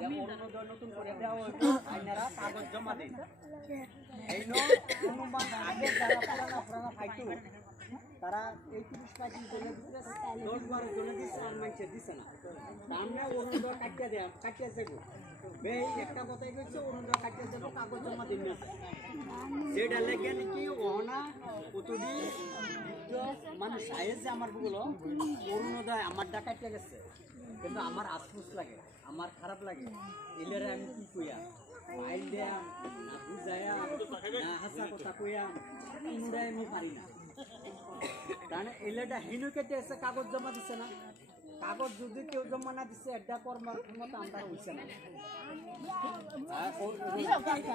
যে অরুণোদয় নতুন করে দেওয়া হইতো আইনারা কাগজ জমা দেন এই অনুমান আগে যারা পুরানা ফাইটু তারা ৩৫-৩৫ জনের ভিতরে ১০-১২ জনে দিচ্ছে আর মানুষের দিচ্ছে না আমরা অরুণোদয় কাটিয়ে যাবো বেই একটা কথাই কইছে অরুণোদয় কাটিয়ে যাবো কাগজ জমা দিন না সেটা লেগে নাকি ওহনা কতদি মানুষ আয়ে যে আমার বগুলো অরুণোদয় আমার ডাকাটিয়া গেছে কিন্তু আমার আফসোস লাগে আমার খারাপ লাগে এলেরে আমি কি কইয়া ফাইল দেয়া না বুঝায়া না হাসা কথা কইয়া কোনটাই আমি পারি না কারণ এলেটা হিনু কেটে এসে কাগজ জমা দিচ্ছে না কাগজ যদি কেউ জমা না দিচ্ছে এটা কর্মার ক্ষমতা আমরা হইছে না ঠিক আছে